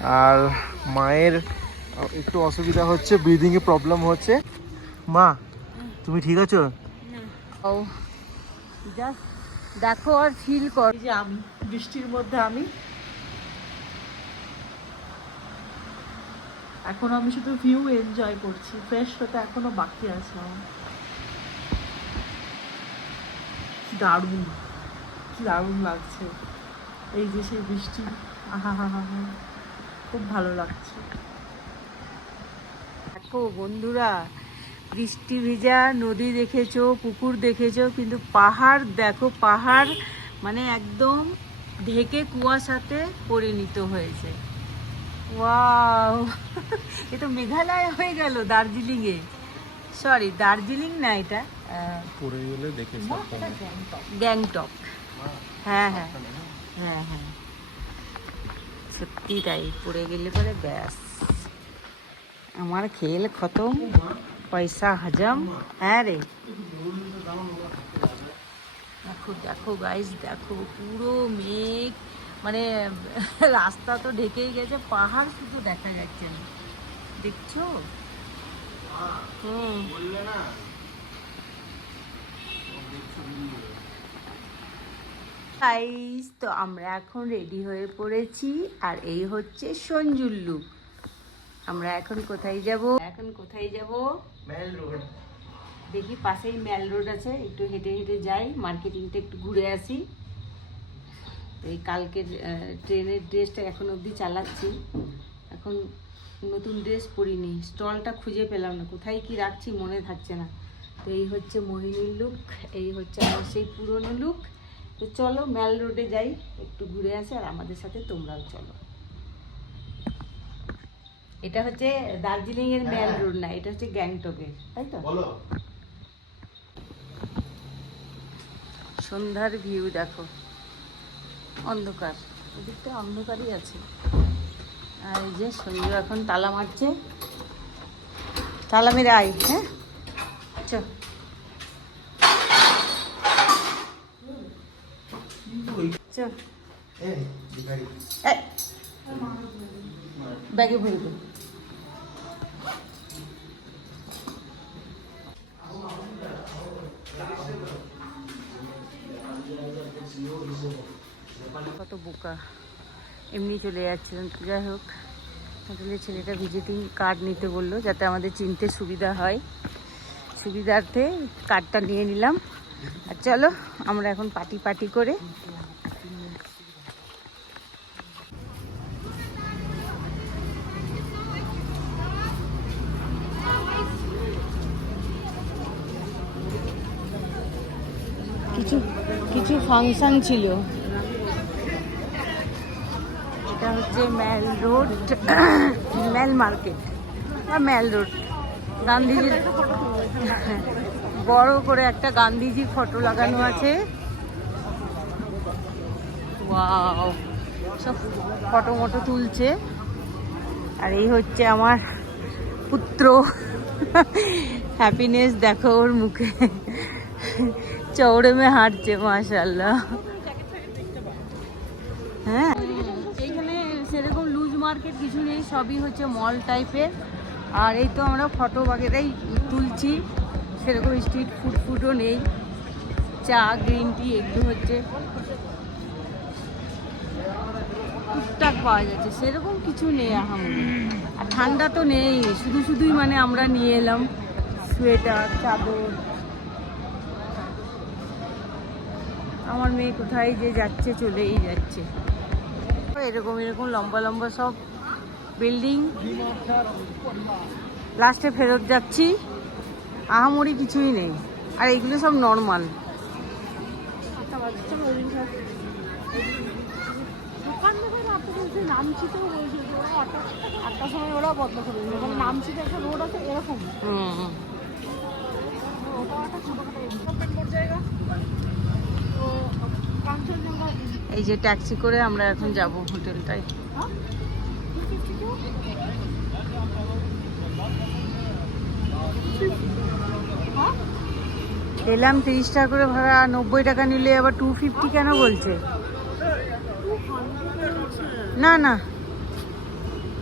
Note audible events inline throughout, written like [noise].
আর মায়ের, একটু অসুবিধা হচ্ছে ব্রিদিংয়ে প্রবলেম হচ্ছে। মা, তুমি ঠিক আছো? দেখো আর ফিল কর। যে আমি, বৃষ্টির মধ্যে আমি। এখন আমি শুধু ভিউ এনজয় করছি। ফ্রেশ হতে এখনও বাকি আছে দারুণ। দারুণ লাগছে। এই যে সেই বৃষ্টি। আহা, হা হা হা। খুব ভালো লাগছে। দেখো বন্ধুরা বৃষ্টি ভিজা নদী দেখেছ পুকুর দেখেছ কিন্তু পাহাড় দেখো পাহাড় মানে একদম ঢেকে কুয়াশাতে পরিণত হয়েছে। ওয়াও! এ তো মেঘালয় হয়ে গেল দার্জিলিংয়ে। সরি দার্জিলিং না এটা আহ, পড়ে গেলে দেখে গ্যাংটক। হ্যাঁ হ্যাঁ। হ্যাঁ হ্যাঁ। সত্যি তাই, পড়ে গেলে পরে ব্যাস। আমার খেল খতম, পয়সা হজম। হ্যাঁ রে। দেখো দেখো গাইস দেখো, পুরো মেঘ মানে রাস্তা তো ঢেকেই গেছে, পাহাড় শুধু দেখা যাচ্ছে না। দেখছ? হুম। গাইস তো আমরা এখন রেডি হয়ে পড়েছি আর এই হচ্ছে সঞ্জুর লুক আমরা এখন কোথায় যাব? এখন কোথায় যাব? মেল রোড দেখি পাশেই মেল রোড আছে একটু হেঁটে হেঁটে যাই মার্কেটিংটা একটু ঘুরে আসি। তো এই কালকের ট্রেনের ড্রেসটা এখন অবধি চালাচ্ছি। এখন নতুন ড্রেস পরিনি স্টলটা খুঁজে পেলাম না কোথায় কি রাখছি মনে থাকছে না। তো এই হচ্ছে মোহিনীর লুক এই হচ্ছে আমার সেই পুরনো লুক তো চলো মেল রোডে যাই একটু ঘুরে আসি আর আমাদের সাথে তোমরাও চলো। এটা হচ্ছে দার্জিলিং এর মেল রোড না এটা হচ্ছে গ্যাংটকের তাই তো? বলো। সন্ধ্যার ভিউ দেখো অন্ধকার ওদিকটা অন্ধকারই আছে। আর এই যে সঞ্জু এখন তালা মারছে। তালা মেরে আয় হ্যাঁ? চ চ এই, ব্যাগে ভরে দে। কত বোকা। এমনি চলে যাচ্ছিলাম। যাই হোক আসলে ছেলেটা ভিজিটিং কার্ড নিতে বলল যাতে আমাদের চিনতে সুবিধা হয়। সুবিধার্থে কার্ডটা নিয়ে নিলাম। আর চলো আমরা এখন পার্টি পার্টি করে কিছু কিছু ফাংশন ছিল। এটা হচ্ছে ম্যাল রোড ম্যাল মার্কেট। বা ম্যাল রোড। গান্ধীজির বড় করে একটা গান্ধীজির ফটো লাগানো আছে। সব ফটো মটো তুলছে। আর এই হচ্ছে আমার পুত্র। হ্যাপিনেস দেখো ওর মুখে। চৌড়ে মে হাঁটছে মাশাল্লাহ হ্যাঁ। এইখানে সেরকম লুজ মার্কেট কিছু নেই, সবই হচ্ছে মল টাইপের আর এই তো আমরা ফটো বাগেরাই তুলছি, সেরকম স্ট্রিট ফুড ফুডও নেই। চা গ্রিন টি এগুলো হচ্ছে টুকটাক পাওয়া যাচ্ছে, সেরকম কিছু নেই আহামরি আর ঠান্ডা তো নেই, শুধু শুধুই মানে আমরা নিয়ে এলাম সোয়েটার চাদর। আমার মেয়ে কোথায় যে যাচ্ছে চলেই যাচ্ছে। এরকম এরকম লম্বা লম্বা সব বিল্ডিং লাস্টে ফেরত যাচ্ছি। আহামরি কিছুই নেই। আর এগুলো সব নর্মাল এরকম এই যে ট্যাক্সি করে আমরা এখন যাব হোটেলটায়। এলাম তিরিশ টাকা করে ভাড়া, নব্বই টাকা নিলে আবার টু ফিফটি কেন বলছে? না না।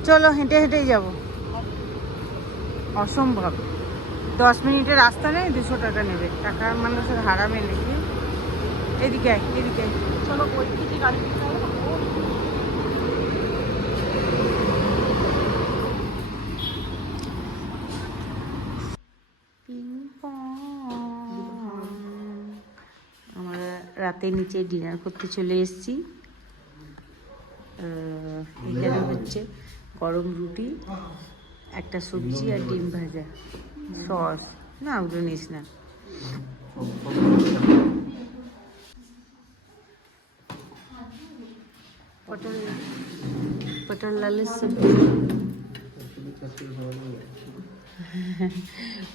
চলো, হেঁটে, হেঁটেই যাব। অসম্ভব। দশ মিনিটের রাস্তা নেই, দুশো টাকা নেবে। টাকা মানুষের হারামে নাকি এদিকে এদিকে চলো ওই গাড়ি আমরা রাতে নিচে ডিনার করতে চলে এসেছি। এখানে হচ্ছে গরম রুটি একটা সবজি আর ডিম ভাজা। সস না ওগুলো নিস না। পটল পটল লালের সবজি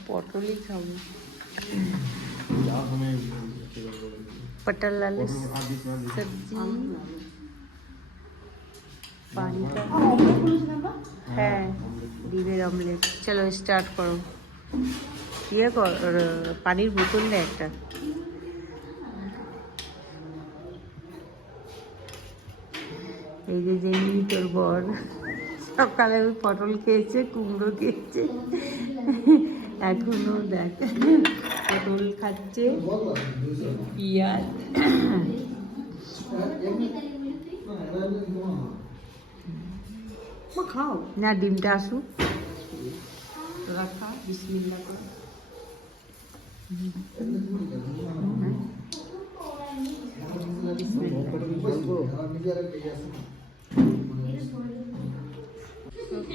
পটলই খাবো पटल लाल सब्जी पानी का হ্যাঁ ডিমের অমলেট চলো স্টার্ট করো ইয়ে কর পানির বোতল নেই একটা এই যে জেনি তোর বর। সকালে ওই পটল খেয়েছে, কুমড়ো খেয়েছে। এখনও দেখ, পটল খাচ্ছে, পিঁয়াজ। খাও। না, ডিমটা আসুক। তোরা খা বিসমিল্লা কর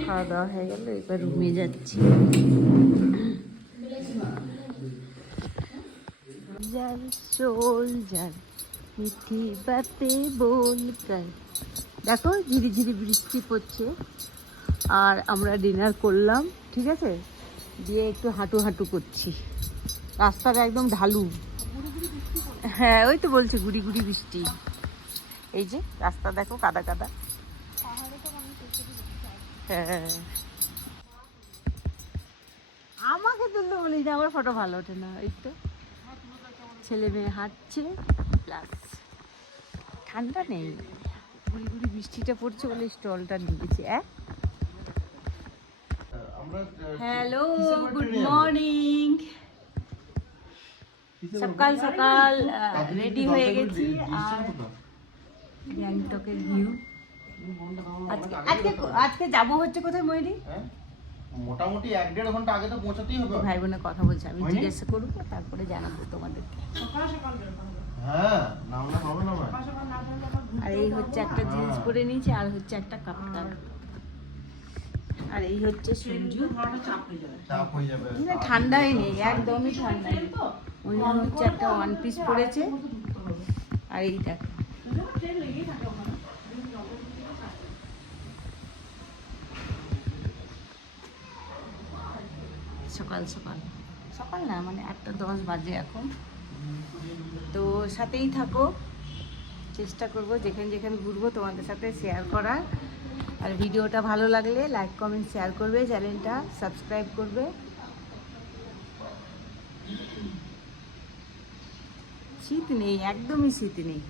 খাওয়া দাওয়া হয়ে গেল, এবার রুমে যাচ্ছি। যার চোল, যার দেখো, ঝিরি ঝিরি বৃষ্টি পড়ছে। আর আমরা ডিনার করলাম, ঠিক আছে? দিয়ে একটু হাঁটু হাঁটু করছি। রাস্তাটা একদম ঢালু। হ্যাঁ ওই তো বলছি, গুড়ি গুড়ি বৃষ্টি। এই যে, রাস্তা দেখো, কাদা কাদা। হ্যাঁ আমাকে তুলতে বলিস না আমার ফটো ভালো ওঠে না এই তো। ছেলে মেয়ে হাঁটছে প্লাস ঠান্ডা নেই। গুড়ি বৃষ্টিটা পড়ছে বলে স্টলটা নিয়েছে হ্যাঁ হ্যালো গুড মর্নিং সকাল সকাল রেডি হয়ে গেছি আর গ্যাংটকের ভিউ আজকে আজকে আজকে যাব হচ্ছে কোথায় ময়ূরী? হ্যাঁ? মোটামুটি এক দেড় ঘণ্টা আগে তো পৌঁছাতেই হবে। ভাই বোনের কথা বলছি আমি হয়নি? জিজ্ঞাসা করব তারপরে জানাব তোমাদেরকে সকাল সকাল হ্যাঁ নাম না হবে না আর এই হচ্ছে একটা জিন্স পরে নিয়েছে আর হচ্ছে একটা কাপ্তান আর এই হচ্ছে সঞ্জু চাপ হয়ে যাবে। চাপ হয়ে যাবে। না ঠান্ডাই নেই একদমই ঠান্ডা। ওই হচ্ছে একটা ওয়ান পিস পরেছে। আর এই দেখো। সকাল সকাল। সকাল না মানে একটা দশ বাজে এখন। তো সাথেই থাকো চেষ্টা করব যেখানে যেখানে ঘুরবো তোমাদের সাথে শেয়ার করার। আর ভিডিওটা ভালো লাগলে লাইক কমেন্ট শেয়ার করবে চ্যানেলটা সাবস্ক্রাইব করবে। শীত নেই একদমই শীত নেই।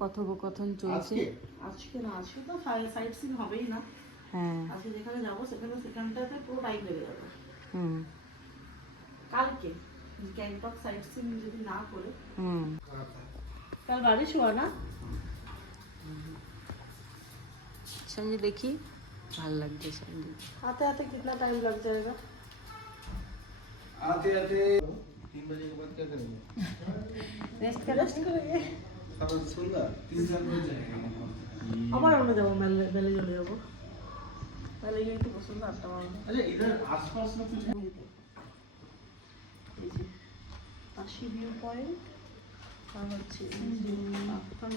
কথোপকথন চলছে। আজকে? আজকে না আজকে তো সাইড সিন হবেই না। হ্যাঁ আজকে যেখানে যাবো সেখানে সেখানটাতে পুরো টাইম লেগে যাবে হুম কালকে গ্যাংটক সাইড সিন যদি না করে হুম কাল বাড়ি শোয়া না সঞ্জু দেখি ভালো লাগছে সঞ্জু आते आते कितना टाइम लग जाएगा आते आते तीन बजे के बाद क्या करेंगे রেস্ট করে रेस्ट करेंगे साढ़े सोलह तीन चार बज जाएगा আবার আমরা যাবো মেলে মেলে চলে যাবো তাহলে এই পছন্দ আটটা আচ্ছা আশপাশ না কিছু ভিউ পয়েন্ট আর হচ্ছে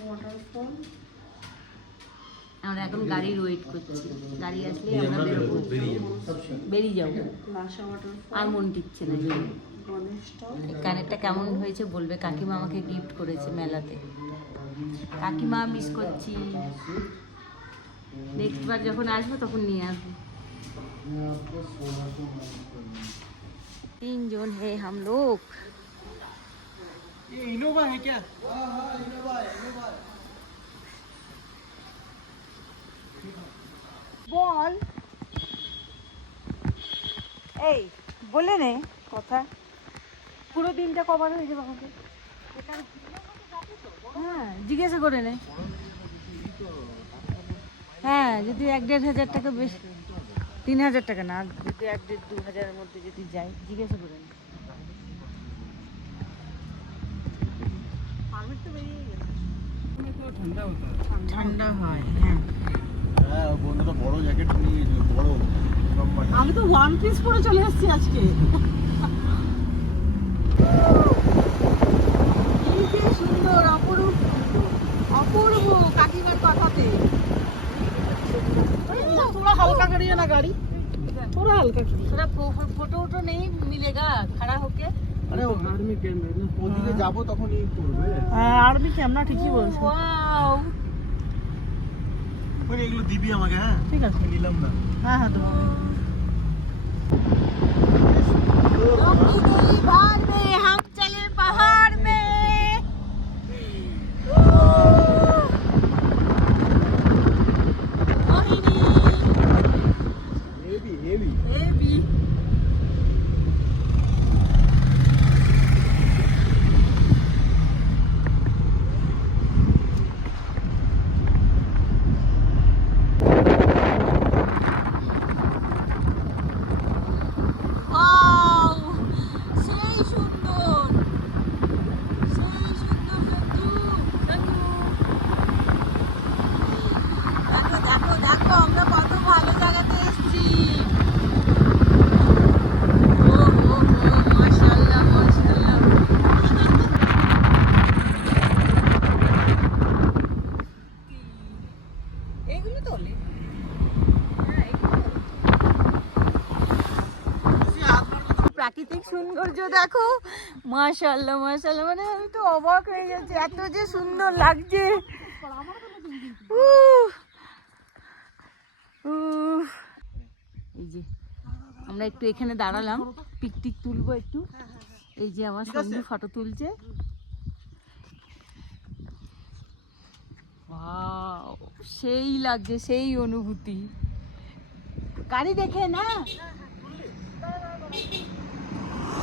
ওয়াটারফল আমরা এখন গাড়ির ওয়েট করছি। গাড়ি আসলে আমরা বেরিয়ে যাব। আর মন টিকছে না। কানেরটা কেমন হয়েছে বলবে? কাকিমা আমাকে গিফট করেছে মেলাতে। কাকিমা মিস করছি। নেক্সট বার যখন আসব তখন নিয়ে আসব। তিনজন হে হাম লোক। বল। এই বলে নে কথা। পুরো দিনটা কবার হয়েছে যাবে আমাকে। হ্যাঁ জিজ্ঞাসা করে নে। হ্যাঁ যদি এক দেড় হাজার টাকা বেশি। তিন হাজার টাকা না যদি এক দেড় দু হাজারের মধ্যে যদি যাই জিজ্ঞাসা করে নে ঠান্ডা হয় হ্যাঁ। হ্যাঁ বন্ধুটা বড় জ্যাকেট নিয়ে বড়। আমি তো ওয়ান পিস পরে চলে এসেছি আজকে [laughs] কি যে সুন্দর অপরূপ অপূর্ব কাকিমার কথাতে এই না, थोड़ा हल्का करिए ना गाड़ी थोड़ा हल्का करिए थोड़ा फोटो वोटो नहीं मिलेगा खड़ा होके আরে ওদিকে যাবো তখনই করবে হ্যাঁ আর্মি ক্যামেরা ঠিকই বলছো वाओ ওই এগুলো দিবি আমাকে হ্যাঁ ঠিক আছে নিলাম না হ্যাঁ হ্যাঁ দেবো अपनी बार में हम সৌন্দর্য দেখো। মাশাল্লাহ মাশাল্লাহ মানে আমি তো অবাক হয়ে গেছি এত যে সুন্দর লাগছে। এই যে আমরা একটু এখানে দাঁড়ালাম পিকটিক তুলবো একটু। এই যে আমার সঙ্গী ফটো তুলছে। সেই লাগছে সেই অনুভূতি। গাড়ি দেখে না?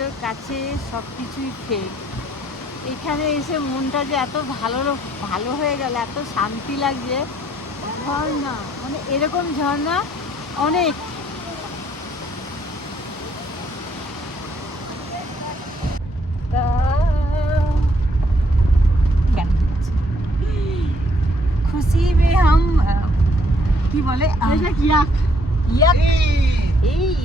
সৌন্দর্যের কাছে সব কিছুই ফেক এখানে এসে মনটা যে এত ভালো ভালো হয়ে গেল এত শান্তি লাগছে। ঝর্ণা মানে এরকম ঝর্ণা অনেক। খুশি মে হাম কি বলে? ইয়াক। এই।